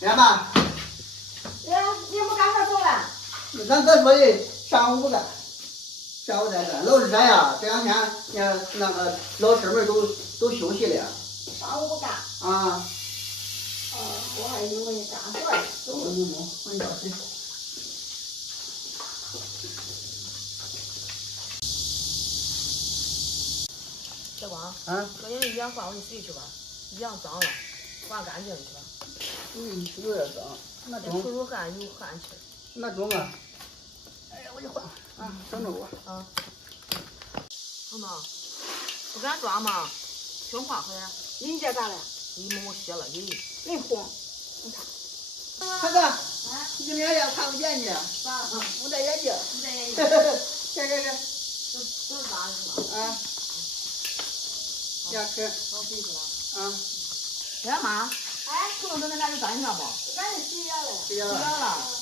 来吧。你们干啥走了？咱再说的上午不干，下午再干。老是这样，这两天你看那个老师们都休息了。上午不干。啊。我还以为你干活呢。走，我你倒水。小光，啊，昨天衣裳换我的水去吧，衣裳脏了，换干净去吧。有点脏，那中。出出汗有汗气。那中啊。哎呀，我就换啊，等着我。啊。彤彤，不敢抓吗？听话回来。人家咋了？你摸我歇了，你红，你看。孩子，你这脸看不见你。咋了？不戴眼镜。不戴眼镜。这。都是咋的是吧？啊。牙齿。我回去了。啊。哎妈，彤彤在那就干净了不？俺就洗了。洗了。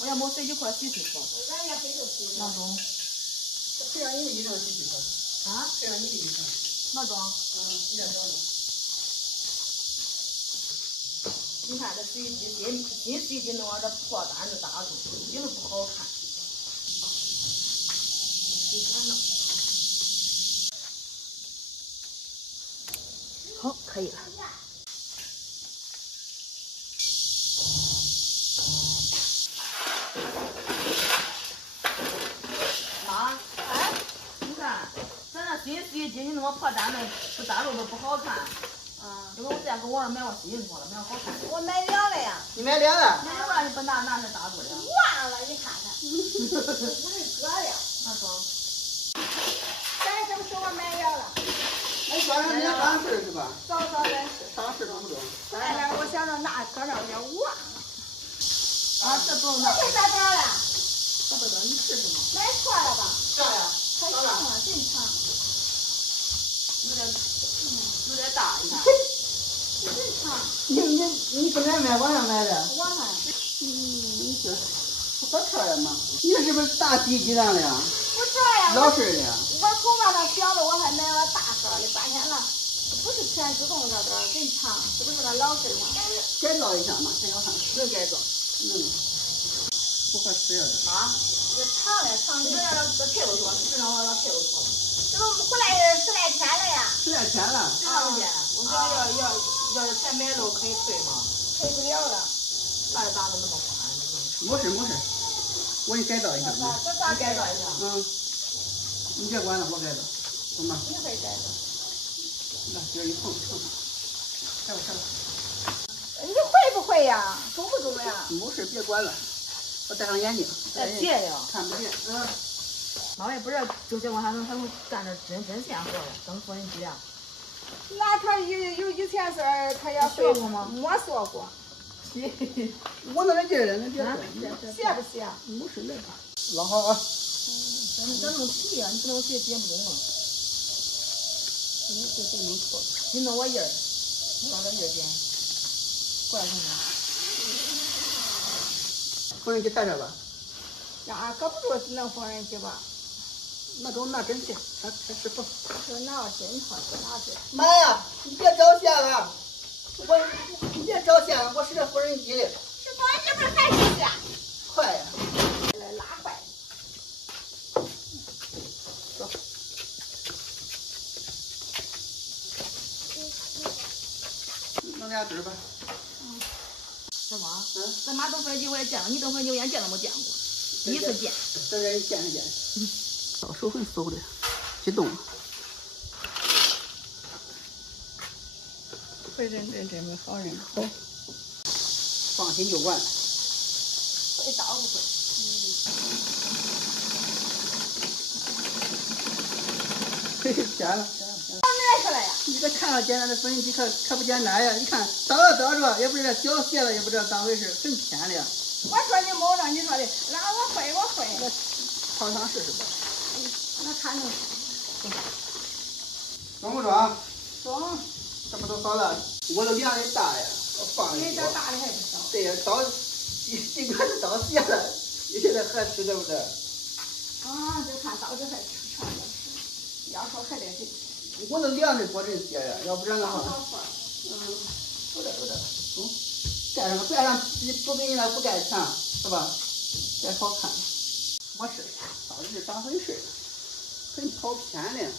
我要摸水就快洗去去。俺也非就洗了。闹钟。谁让你的衣裳洗去去？啊？谁让你的衣裳？闹钟。你这找着。你看这水机新水机弄这破单子搭住，一点都不好看。好，可以了。妈，你看咱那新洗衣机，你那么破单子不搭住都不好看。因为我再跟网上买过新货了，买好看。我买两了呀。你买两了？那要不然你不拿那搭住了？忘了，你看看。不是割了。那装。咱什么时候买两了？那早上你要啥事是吧？早的事。啥事都不中。哎呀，我想着那搁那点忘了。这不用拿。这咋着了？这不中，你试试嘛。买错了吧？啥呀？太长了，真长。有点大一点。真长。你不该买网上买的？网上。你这不合适了吗？你是不是大洗衣机上的呀？不是呀。老式的。我从网上小的，我还买了大个的，半天了。不是全自动这边真长，是不是那老式的？改造一下嘛，这要看。能改造。不合适了。妈，这长嘞长的。你让这配过去吧，市场上配过去了。这都回来10来天了呀。10来天了。多长时间？我想要是才买了可以退吗？退不了了。那咋能那么宽？没事，我给你改造一下。你改造一下。你别管了，我改造，懂吗？你会改造。那今儿一碰，看吧。你会不会呀？中不中呀？没事，别管了。我戴上眼镜。戒呀。看不见。妈也不是就结婚还能干这针线活了，整缝纫机啊。那他有以前是他也学过吗？没学过。我那劲儿了，那别管。学不学？没事来吧。拉好啊。咱弄皮呀，你不能学接不动了。这弄错了。你弄我印儿，找点印儿剪，过来看看。缝纫机带上吧。呀，搁不住弄缝纫机吧？那都拿针线，还是缝。就拿针头，拿针。妈呀，你别找线了，你别找线了，我使这缝纫机的。这缝纫机不是还是线？快呀！来拉坏。走。弄俩针吧。小光，咱妈动缝纫机我也见了，你动缝纫机我连见都没见过，第一次见。这让你见识见识。手很馊的，激动了。会认没好认。好，放心就完了。会倒不会。简了。买出来呀！你这看着简单的缝纫机可不简单呀！你看倒着，也不知道脚卸了，也不知道咋回事，很偏的。我说你没让你说的，那我会。跑上试试吧。那看着。装不装？装。这么都好了，我都量的大呀，我放比这大的还不少。对呀，刀尽管是刀卸了，你现在合适对不对？就看刀子还长点，要说还得是。我那量的多真些呀，要不然的话。有点。盖上不比人家不盖强是吧？才好看。我是到底是咋回事？很跑偏的，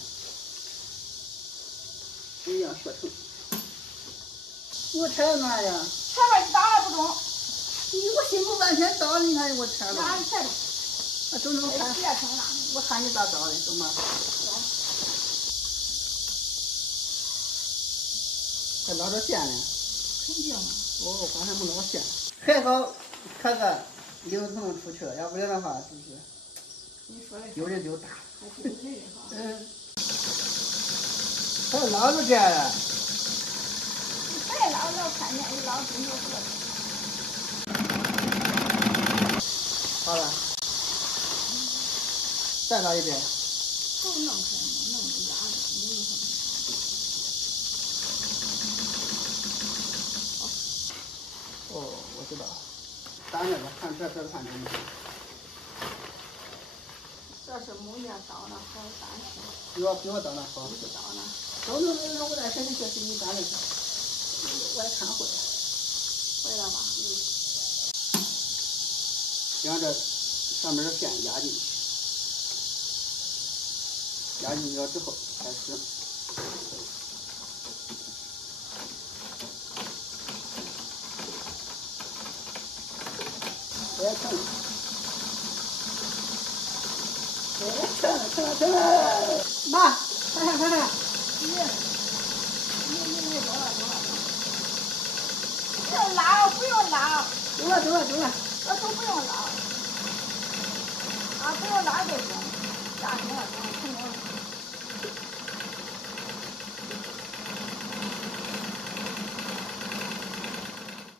不一样学成。我拆到哪呀？前面打了不中，我辛苦半天倒，你看我拆了。哪里拆的？我都能看。别成了。我看你咋倒的，懂吗？还捞着线呢。肯定啊。哦，刚才没捞线。还好，看看刘腾出去了，要不然的话，是不是？你说的丢人丢大。还挺对的哈。嗯。还捞着这了。再捞捞看见一捞真就是个。好了。再捞一遍。都弄开，弄个压的，弄上。哦，我知道。打那个看这看真的。这是木叶刀的好担心。比我刀那好。不知道呢。我在身上就是你打那个，我也看会。会了吧？将这上面的线压进去，压进去了之后开始。别疼，成了！妈，看看。这捞不用捞，走了。这都不用捞，啊，不用捞就行，炸行了，成功了。